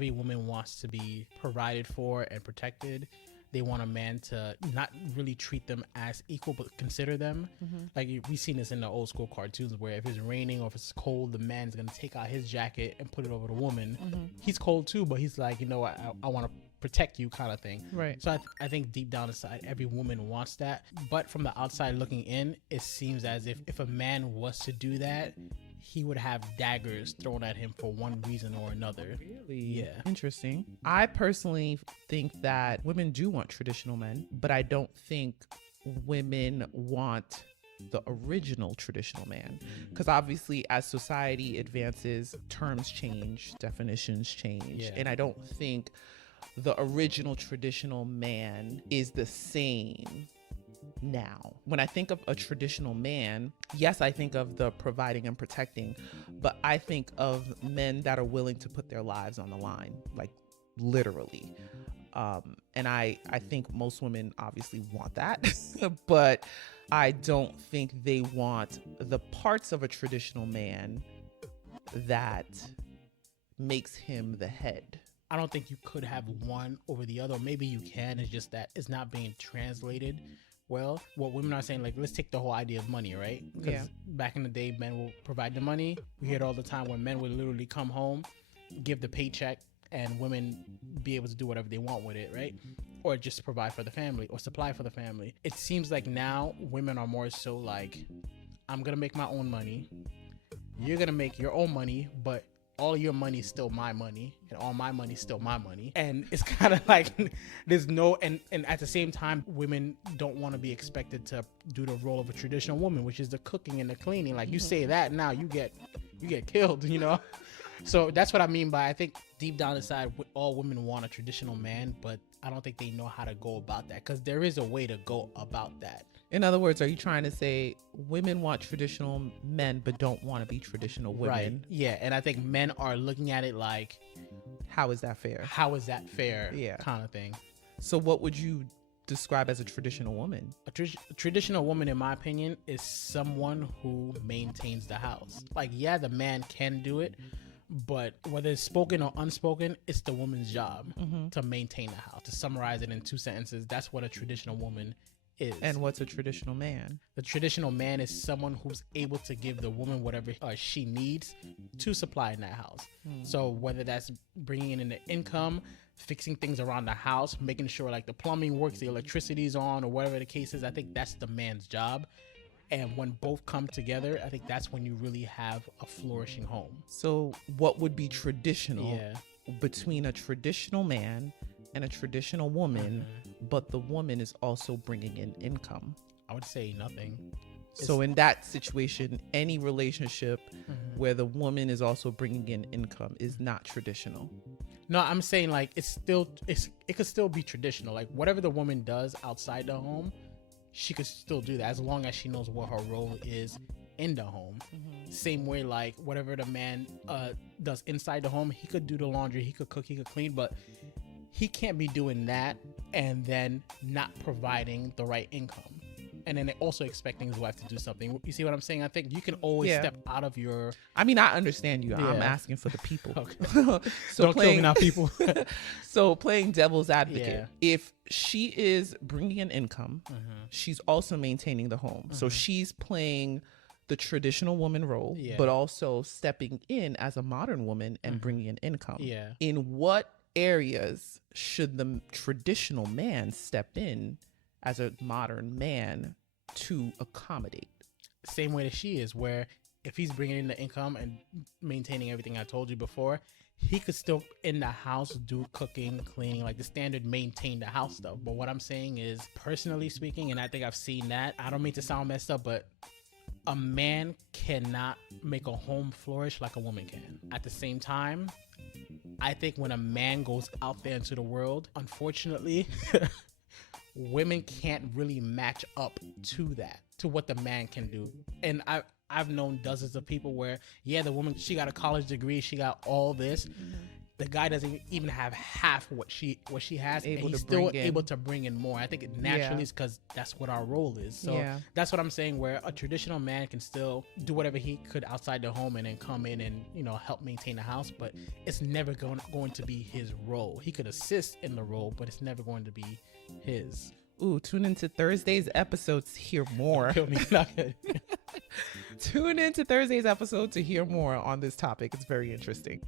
every woman wants to be provided for and protected. They want a man to not really treat them as equal, but consider them. Like we've seen this in the old school cartoons where if it's raining or if it's cold, the man's going to take out his jacket and put it over the woman. He's cold too, but he's like, you know what, I want to protect you kind of thing. Right. So I think deep down inside, every woman wants that. But from the outside looking in, it seems as if a man was to do that, he would have daggers thrown at him for one reason or another. Really? Yeah. Interesting. I personally think that women do want traditional men, but I don't think women want the original traditional man. Because obviously, as society advances, terms change, definitions change. Yeah. And I don't think the original traditional man is the same now. When I think of a traditional man, yes, I think of the providing and protecting, but I think of men that are willing to put their lives on the line, like literally. And I think most women obviously want that, but I don't think they want the parts of a traditional man that makes him the head. I don't think you could have one over the other. Maybe you can. It's just that it's not being translated well. What women are saying, like, let's take the whole idea of money, right? Because back in the day, men will provide the money. We hear it all the time when men would literally come home, give the paycheck, and women be able to do whatever they want with it, right? Or just provide for the family or supply for the family. It seems like now women are more so like, I'm going to make my own money. You're going to make your own money, but all your money is still my money, and all my money is still my money. And it's kind of like there's no, and at the same time, women don't want to be expected to do the role of a traditional woman, which is the cooking and the cleaning. Like, you say that now, you get killed, you know? So that's what I mean by, I think deep down inside, all women want a traditional man, but I don't think they know how to go about that, because there is a way to go about that. In other words, are you trying to say women want traditional men but don't want to be traditional women? Right. Yeah. And I think men are looking at it like, how is that fair? How is that fair? Yeah. Kind of thing. So what would you describe as a traditional woman? A traditional woman, in my opinion, is someone who maintains the house. Like, yeah, the man can do it, but whether it's spoken or unspoken, it's the woman's job to maintain the house. To summarize it in 2 sentences, that's what a traditional woman is. And what's a traditional man? The traditional man is someone who's able to give the woman whatever she needs to supply in that house. So whether that's bringing in the income, fixing things around the house, making sure like the plumbing works, the electricity's on, or whatever the case is, I think that's the man's job. And when both come together, I think that's when you really have a flourishing home. So what would be traditional between a traditional man and a traditional woman, but the woman is also bringing in income? I would say nothing. So in that situation, any relationship where the woman is also bringing in income is not traditional. No, I'm saying like it could still be traditional. Like whatever the woman does outside the home, she could still do that as long as she knows what her role is in the home. Same way, like whatever the man does inside the home, he could do the laundry, he could cook, he could clean, but he can't be doing that and then not providing the right income. And then also expecting his wife to do something. You see what I'm saying? I think you can always step out of your... I mean, I understand you. I'm asking for the people. Okay. So don't kill me now, people. So playing devil's advocate, if she is bringing in income, she's also maintaining the home. So she's playing the traditional woman role, but also stepping in as a modern woman and bringing in income. In what areas should the traditional man step in as a modern man to accommodate? Same way that she is, where if he's bringing in the income and maintaining everything I told you before, he could still in the house do cooking, cleaning, like the standard maintain the house stuff. But what I'm saying is, personally speaking, and I think I've seen that, I don't mean to sound messed up, but a man cannot make a home flourish like a woman can. At the same time, I think when a man goes out there into the world, unfortunately, women can't really match up to that, to what the man can do. And I've known dozens of people where, the woman, she got a college degree, she got all this, the guy doesn't even have half what she has, and Able he's to still bring in- able to bring in more. I think it naturally is because that's what our role is. So that's what I'm saying, where a traditional man can still do whatever he could outside the home and then come in and, you know, help maintain the house, but it's never going to be his role. He could assist in the role, but it's never going to be his. Ooh, tune into Thursday's episodes to hear more. Tune into Thursday's episode to hear more on this topic. It's very interesting.